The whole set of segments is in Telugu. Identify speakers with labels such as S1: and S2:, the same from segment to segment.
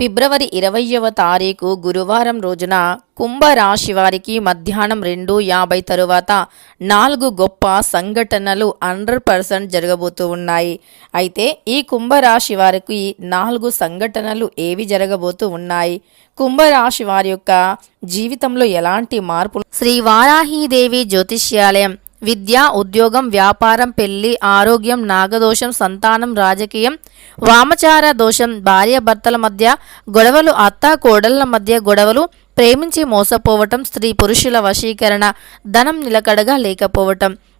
S1: ఫిబ్రవరి ఇరవయవ తారీఖు గురువారం రోజున కుంభరాశి వారికి మధ్యాహ్నం రెండు యాభై తరువాత నాలుగు గొప్ప సంఘటనలు హండ్రెడ్ పర్సెంట్ జరగబోతూ ఉన్నాయి. అయితే ఈ కుంభరాశి వారికి నాలుగు సంఘటనలు ఏవి జరగబోతూ ఉన్నాయి? కుంభరాశి వారి యొక్క జీవితంలో ఎలాంటి మార్పులు? శ్రీ వారాహీదేవి జ్యోతిష్యాలయం విద్య ఉద్యోగం వ్యాపారం పెళ్ళి ఆరోగ్యం నాగదోషం సంతానం రాజకీయం వామచార దోషం భార్యాభర్తల మధ్య గొడవలు అత్త కోడళ్ళ మధ్య గొడవలు ప్రేమించి మోసపోవటం స్త్రీ పురుషుల వశీకరణ ధనం నిలకడగా లేకపోవటం.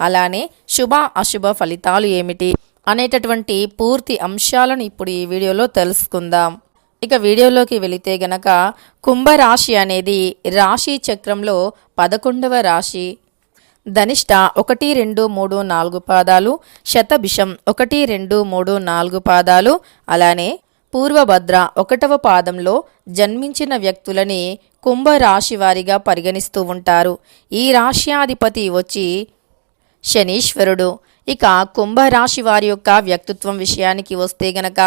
S1: అలానే శుభ అశుభ ఫలితాలు ఏమిటి అనేటటువంటి పూర్తి అంశాలను ఇప్పుడు ఈ వీడియోలో తెలుసుకుందాం. ఇక వీడియోలోకి వెళితే గనక కుంభరాశి అనేది రాశి చక్రంలో పదకొండవ రాశి. ధనిష్ట ఒకటి రెండు మూడు నాలుగు పాదాలు శతభిషం ఒకటి రెండు మూడు నాలుగు పాదాలు అలానే పూర్వభద్ర ఒకటవ పాదంలో జన్మించిన వ్యక్తులని కుంభరాశి వారిగా పరిగణిస్తూ ఉంటారు. ఈ రాశ్యాధిపతి వచ్చి శనీశ్వరుడు. ఇక కుంభరాశి వారి యొక్క వ్యక్తిత్వం విషయానికి వస్తే గనక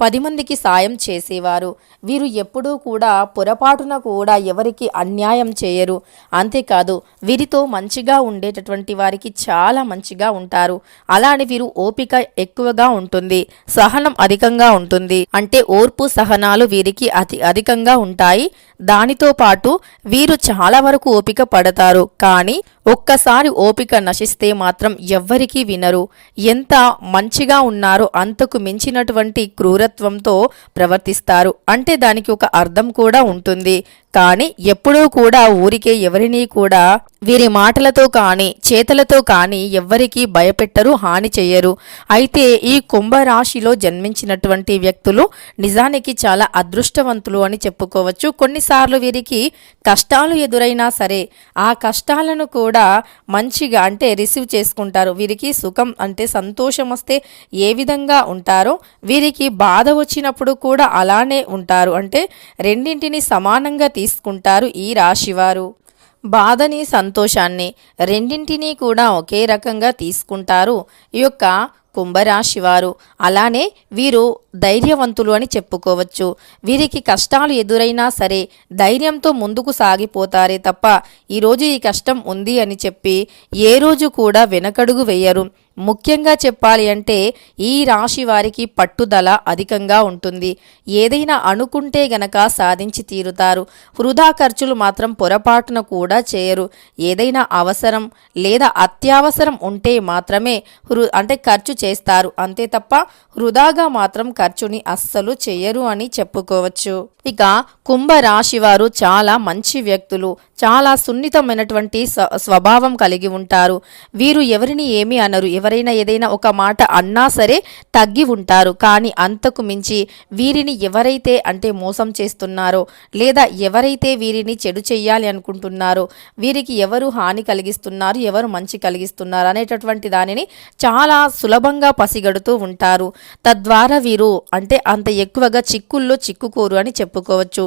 S1: పది మందికి సాయం చేసేవారు. వీరు ఎప్పుడూ కూడా పొరపాటున కూడా ఎవరికి అన్యాయం చేయరు. అంతేకాదు వీరితో మంచిగా ఉండేటటువంటి వారికి చాలా మంచిగా ఉంటారు. అలానే వీరు ఓపిక ఎక్కువగా ఉంటుంది. సహనం అధికంగా ఉంటుంది. అంటే ఓర్పు సహనాలు వీరికి అతి అధికంగా ఉంటాయి. దానితో పాటు వీరు చాలా వరకు ఓపిక పడతారు. కానీ ఒక్కసారి ఓపిక నశిస్తే మాత్రం ఎవ్వరికీ వినరు. ఎంత మంచిగా ఉన్నారో అంతకు మించినటువంటి క్రూరత్వంతో ప్రవర్తిస్తారు. అంటే దానికి ఒక అర్థం కూడా ఉంటుంది. కానీ ఎప్పుడూ కూడా ఊరికే ఎవరినీ కూడా వీరి మాటలతో కానీ చేతలతో కానీ ఎవ్వరికీ భయపెట్టరు హాని చెయ్యరు. అయితే ఈ కుంభరాశిలో జన్మించినటువంటి వ్యక్తులు నిజానికి చాలా అదృష్టవంతులు అని చెప్పుకోవచ్చు. కొన్నిసార్లు వీరికి కష్టాలు ఎదురైనా సరే ఆ కష్టాలను కూడా మంచిగా అంటే రిసీవ్ చేసుకుంటారు. వీరికి సుఖం అంటే సంతోషం వస్తే ఏ విధంగా ఉంటారో వీరికి బాధ వచ్చినప్పుడు కూడా అలానే ఉంటారు. అంటే రెండింటిని సమానంగా తీసుకుంటారు ఈ రాశివారు. బాధని సంతోషాన్ని రెండింటినీ కూడా ఒకే రకంగా తీసుకుంటారు ఈ యొక్క కుంభరాశి వారు అలానే వీరు ధైర్యవంతులు అని చెప్పుకోవచ్చు. వీరికి కష్టాలు ఎదురైనా సరే ధైర్యంతో ముందుకు సాగిపోతారే తప్ప ఈరోజు ఈ కష్టం ఉంది అని చెప్పి ఏ రోజు కూడా వెనకడుగు వేయరు. ముఖ్యంగా చెప్పాలి అంటే ఈ రాశి వారికి పట్టుదల అధికంగా ఉంటుంది. ఏదైనా అనుకుంటే గనక సాధించి తీరుతారు. వృధా ఖర్చులు మాత్రం పొరపాటున కూడా చేయరు. ఏదైనా అవసరం లేదా అత్యవసరం ఉంటే మాత్రమే హృ అంటే ఖర్చు చేస్తారు. అంతే తప్ప వృధాగా మాత్రం ఖర్చుని అస్సలు చేయరు అని చెప్పుకోవచ్చు. ఇక కుంభ రాశి వారు చాలా మంచి వ్యక్తులు. చాలా సున్నితమైనటువంటి స్వభావం కలిగి ఉంటారు. వీరు ఎవరిని ఏమీ అనరు. ఎవరైనా ఏదైనా ఒక మాట అన్నా సరే తగ్గి ఉంటారు. కానీ అంతకు మించి వీరిని ఎవరైతే అంటే మోసం చేస్తున్నారో లేదా ఎవరైతే వీరిని చెడు చేయాలి అనుకుంటున్నారో వీరికి ఎవరు హాని కలిగిస్తున్నారు ఎవరు మంచి కలిగిస్తున్నారు అనేటటువంటి దానిని చాలా సులభంగా పసిగడుతూ ఉంటారు. తద్వారా వీరు అంటే అంత ఎక్కువగా చిక్కుల్లో చిక్కుకోరు అని చెప్పుకోవచ్చు.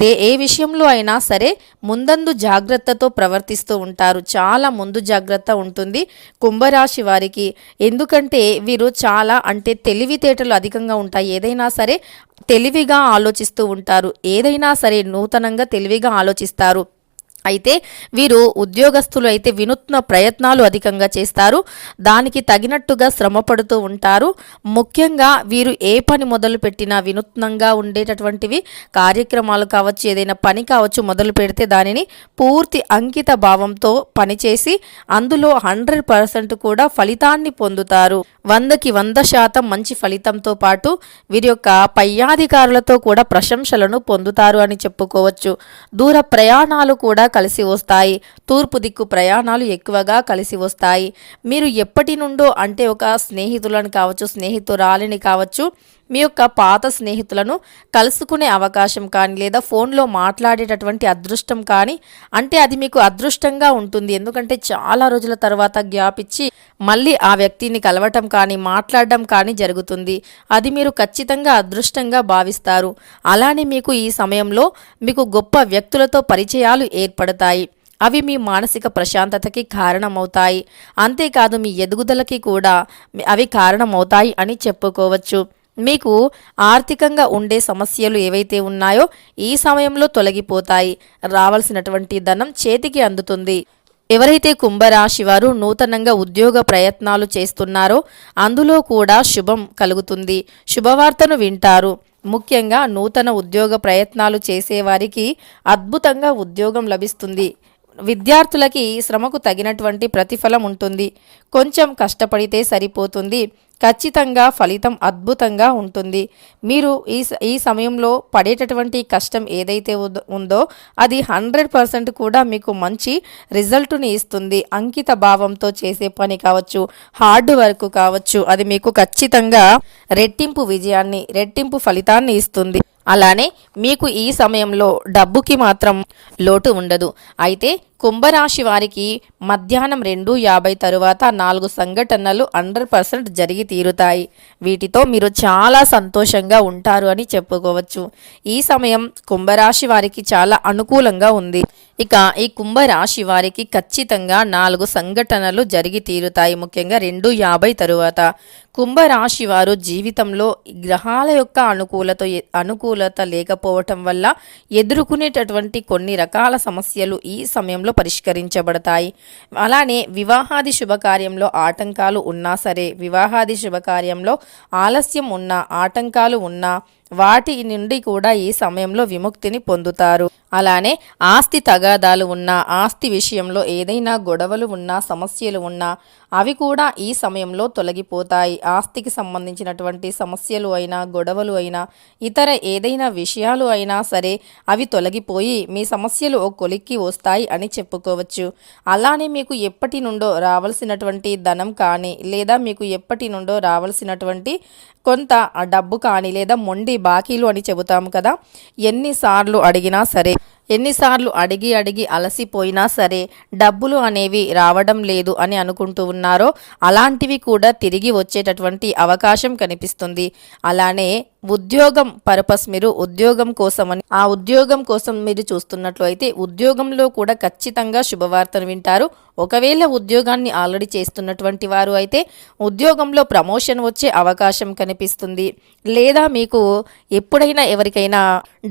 S1: దే ఏ విషయంలో అయినా సరే ముందందు జాగ్రత్తతో ప్రవర్తిస్తూ ఉంటారు. చాలా ముందు జాగ్రత్త ఉంటుంది కుంభరాశి వారికి. ఎందుకంటే వీరు చాలా అంటే తెలివితేటలు అధికంగా ఉంటాయి. ఏదైనా సరే తెలివిగా ఆలోచిస్తూ ఉంటారు. ఏదైనా సరే నూతనంగా తెలివిగా ఆలోచిస్తారు. అయితే వీరు ఉద్యోగస్తులు అయితే వినూత్న ప్రయత్నాలు అధికంగా చేస్తారు. దానికి తగినట్టుగా శ్రమ పడుతూ ఉంటారు. ముఖ్యంగా వీరు ఏ పని మొదలు పెట్టినా వినూత్నంగా ఉండేటటువంటివి కార్యక్రమాలు కావచ్చు ఏదైనా పని కావచ్చు మొదలు పెడితే దానిని పూర్తి అంకిత భావంతో పనిచేసి అందులో హండ్రెడ్ పర్సెంట్ కూడా ఫలితాన్ని పొందుతారు. వందకి వంద శాతం మంచి ఫలితంతో పాటు వీరి యొక్క పయ్యాధికారులతో కూడా ప్రశంసలను పొందుతారు అని చెప్పుకోవచ్చు. దూర ప్రయాణాలు కూడా కలిసి వస్తాయి. తూర్పు దిక్కు ప్రయాణాలు ఎక్కువగా కలిసి వస్తాయి. మీరు ఎప్పటి నుండో అంటే ఒక స్నేహితులను కావచ్చు స్నేహితురాలిని కావచ్చు మీ యొక్క పాత స్నేహితులను కలుసుకునే అవకాశం కానీ లేదా ఫోన్లో మాట్లాడేటటువంటి అదృష్టం కానీ అంటే అది మీకు అదృష్టంగా ఉంటుంది. ఎందుకంటే చాలా రోజుల తర్వాత గ్యాప్ ఇచ్చి మళ్ళీ ఆ వ్యక్తిని కలవటం కానీ మాట్లాడడం కానీ జరుగుతుంది. అది మీరు ఖచ్చితంగా అదృష్టంగా భావిస్తారు. అలానే మీకు ఈ సమయంలో మీకు గొప్ప వ్యక్తులతో పరిచయాలు ఏర్పడతాయి. అవి మీ మానసిక ప్రశాంతతకి కారణమవుతాయి. అంతేకాదు మీ ఎదుగుదలకి కూడా అవి కారణమవుతాయి అని చెప్పుకోవచ్చు. మీకు ఆర్థికంగా ఉండే సమస్యలు ఏవైతే ఉన్నాయో ఈ సమయంలో తొలగిపోతాయి. రావాల్సినటువంటి ధనం చేతికి అందుతుంది. ఎవరైతే కుంభరాశి వారు నూతనంగా ఉద్యోగ ప్రయత్నాలు చేస్తున్నారో అందులో కూడా శుభం కలుగుతుంది. శుభవార్తను వింటారు. ముఖ్యంగా నూతన ఉద్యోగ ప్రయత్నాలు చేసేవారికి అద్భుతంగా ఉద్యోగం లభిస్తుంది. విద్యార్థులకి శ్రమకు తగినటువంటి ప్రతిఫలం ఉంటుంది. కొంచెం కష్టపడితే సరిపోతుంది. ఖచ్చితంగా ఫలితం అద్భుతంగా ఉంటుంది. మీరు ఈ స- ఈ సమయంలో పడేటటువంటి కష్టం ఏదైతే ఉందో అది హండ్రెడ్ పర్సెంట్ కూడా మీకు మంచి రిజల్ట్ని ఇస్తుంది. అంకిత భావంతో చేసే పని కావచ్చు హార్డ్ వర్క్ కావచ్చు అది మీకు ఖచ్చితంగా రెట్టింపు విజయాన్ని రెట్టింపు ఫలితాన్ని ఇస్తుంది. అలానే మీకు ఈ సమయంలో డబ్బుకి మాత్రం లోటు ఉండదు. అయితే కుంభరాశి వారికి మధ్యాహ్నం రెండు యాభై తరువాత నాలుగు సంఘటనలు హండ్రెడ్ పర్సెంట్ జరిగి తీరుతాయి. వీటితో మీరు చాలా సంతోషంగా ఉంటారు అని చెప్పుకోవచ్చు. ఈ సమయం కుంభరాశి వారికి చాలా అనుకూలంగా ఉంది. ఇక ఈ కుంభరాశి వారికి ఖచ్చితంగా నాలుగు సంఘటనలు జరిగి తీరుతాయి. ముఖ్యంగా రెండు యాభై తరువాత కుంభరాశి వారు జీవితంలో గ్రహాల యొక్క అనుకూలత అనుకూలత లేకపోవటం వల్ల ఎదుర్కొనేటటువంటి కొన్ని రకాల సమస్యలు ఈ సమయంలో పరిష్కరించబడతాయి. అలానే వివాహాది శుభకార్యంలో ఆటంకాలు ఉన్నా సరే వివాహాది శుభకార్యంలో ఆలస్యం ఉన్నా ఆటంకాలు ఉన్నా వాటి నుండి కూడా ఈ సమయంలో విముక్తిని పొందుతారు. అలానే ఆస్తి తగాదాలు ఉన్నా ఆస్తి విషయంలో ఏదైనా గొడవలు ఉన్నా సమస్యలు ఉన్నా అవి కూడా ఈ సమయంలో తొలగిపోతాయి. ఆస్తికి సంబంధించినటువంటి సమస్యలు అయినా గొడవలు అయినా ఇతర ఏదైనా విషయాలు అయినా సరే అవి తొలగిపోయి మీ సమస్యలు ఓ కొలిక్కి వస్తాయి అని చెప్పుకోవచ్చు. అలానే మీకు ఎప్పటి నుండో రావాల్సినటువంటి ధనం కానీ లేదా మీకు ఎప్పటి నుండో రావాల్సినటువంటి కొంత ఆ డబ్బు కానీ లేదా మొండి బాకీలు అని చెబుతాము కదా. ఎన్నిసార్లు అడిగినా సరే ఎన్నిసార్లు అడిగి అడిగి అలసిపోయినా సరే డబ్బులు అనేవి రావడం లేదు అని అనుకుంటూ ఉన్నారో అలాంటివి కూడా తిరిగి వచ్చేటటువంటి అవకాశం కనిపిస్తుంది. అలానే ఉద్యోగం పర్పస్ మీరు ఉద్యోగం కోసం అని ఆ ఉద్యోగం కోసం మీరు చూస్తున్నట్లు అయితే ఉద్యోగంలో కూడా ఖచ్చితంగా శుభవార్తను వింటారు. ఒకవేళ ఉద్యోగాన్ని ఆల్రెడీ చేస్తున్నటువంటి వారు అయితే ఉద్యోగంలో ప్రమోషన్ వచ్చే అవకాశం కనిపిస్తుంది. లేదా మీకు ఎప్పుడైనా ఎవరికైనా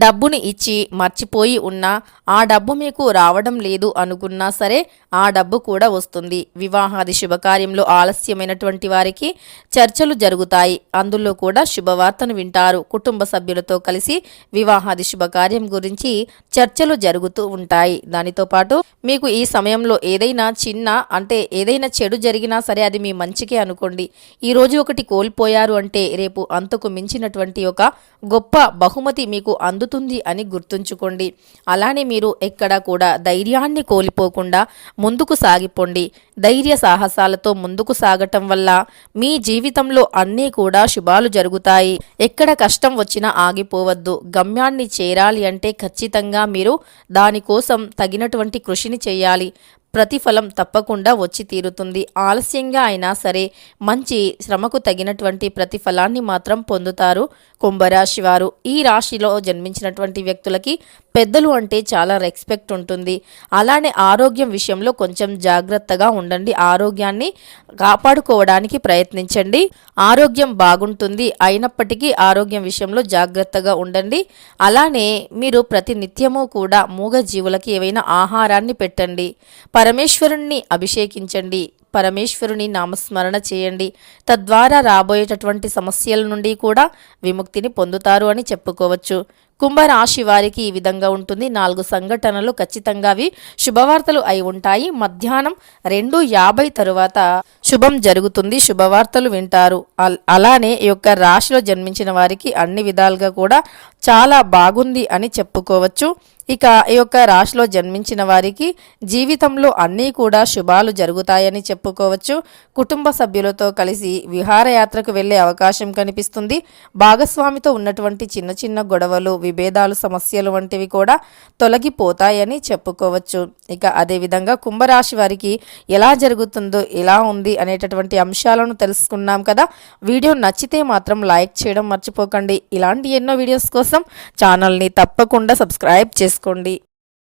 S1: డబ్బుని ఇచ్చి మర్చిపోయి ఉన్నా ఆ డబ్బు మీకు రావడం లేదు అనుకున్నా సరే ఆ డబ్బు కూడా వస్తుంది. వివాహాది శుభకార్యంలో ఆలస్యమైనటువంటి వారికి చర్చలు జరుగుతాయి. అందులో కూడా శుభవార్తను వింటారు. కుటుంబ సభ్యులతో కలిసి వివాహాది శుభకార్యం గురించి చర్చలు జరుగుతూ ఉంటాయి. దానితో పాటు మీకు ఈ సమయంలో ఏదైనా చిన్న అంటే ఏదైనా చెడు జరిగినా సరే అది మీ మంచికే అనుకోండి. ఈ రోజు ఒకటి కోల్పోయారు అంటే రేపు అంతకు మించినటువంటి ఒక గొప్ప బహుమతి మీకు అందుతుంది అని గుర్తుంచుకోండి. అలానే మీ మీరు ఎక్కడ కూడా ధైర్యాన్ని కోల్పోకుండా ముందుకు సాగిపోండి. ధైర్య సాహసాలతో ముందుకు సాగటం వల్ల మీ జీవితంలో అన్నీ కూడా శుభాలు జరుగుతాయి. ఎక్కడ కష్టం వచ్చినా ఆగిపోవద్దు. గమ్యాన్ని చేరాలి అంటే ఖచ్చితంగా మీరు దానికోసం తగినటువంటి కృషిని చేయాలి. ప్రతిఫలం తప్పకుండా వచ్చి తీరుతుంది. ఆలస్యంగా అయినా సరే మంచి శ్రమకు తగినటువంటి ప్రతిఫలాన్ని మాత్రం పొందుతారు. కుంభరాశి వారు ఈ రాశిలో జన్మించినటువంటి వ్యక్తులకి పెద్దలు అంటే చాలా రెస్పెక్ట్ ఉంటుంది. అలానే ఆరోగ్యం విషయంలో కొంచెం జాగ్రత్తగా ఉండండి. ఆరోగ్యాన్ని కాపాడుకోవడానికి ప్రయత్నించండి. ఆరోగ్యం బాగుంటుంది. అయినప్పటికీ ఆరోగ్యం విషయంలో జాగ్రత్తగా ఉండండి. అలానే మీరు ప్రతి నిత్యము కూడా మూగ జీవులకి ఏవైనా ఆహారాన్ని పెట్టండి. పరమేశ్వరుణ్ణి అభిషేకించండి. పరమేశ్వరుని నామస్మరణ చేయండి. తద్వారా రాబోయేటటువంటి సమస్యల నుండి కూడా విముక్తిని పొందుతారు అని చెప్పుకోవచ్చు. కుంభరాశి వారికి ఈ విధంగా ఉంటుంది. నాలుగు సంఘటనలు ఖచ్చితంగా అవి శుభవార్తలు అయి ఉంటాయి. మధ్యాహ్నం రెండు యాభై తరువాత శుభం జరుగుతుంది. శుభవార్తలు వింటారు. అల్- అలానే ఈ యొక్క రాశిలో జన్మించిన వారికి అన్ని విధాలుగా కూడా చాలా బాగుంది అని చెప్పుకోవచ్చు. ఇక ఈ యొక్క రాశిలో జన్మించిన వారికి జీవితంలో అన్నీ కూడా శుభాలు జరుగుతాయని చెప్పుకోవచ్చు. కుటుంబ సభ్యులతో కలిసి విహారయాత్రకు వెళ్ళే అవకాశం కనిపిస్తుంది. భాగస్వామితో ఉన్నటువంటి చిన్న చిన్న గొడవలు విభేదాలు సమస్యలు వంటివి కూడా తొలగిపోతాయని చెప్పుకోవచ్చు. ఇక అదేవిధంగా కుంభరాశి వారికి ఎలా జరుగుతుందో ఎలా ఉంది అనేటటువంటి అంశాలను తెలుసుకున్నాం కదా. వీడియో నచ్చితే మాత్రం లైక్ చేయడం మర్చిపోకండి. ఇలాంటి ఎన్నో వీడియోస్ కోసం ఛానల్ని తప్పకుండా సబ్స్క్రైబ్ చేసుకోండి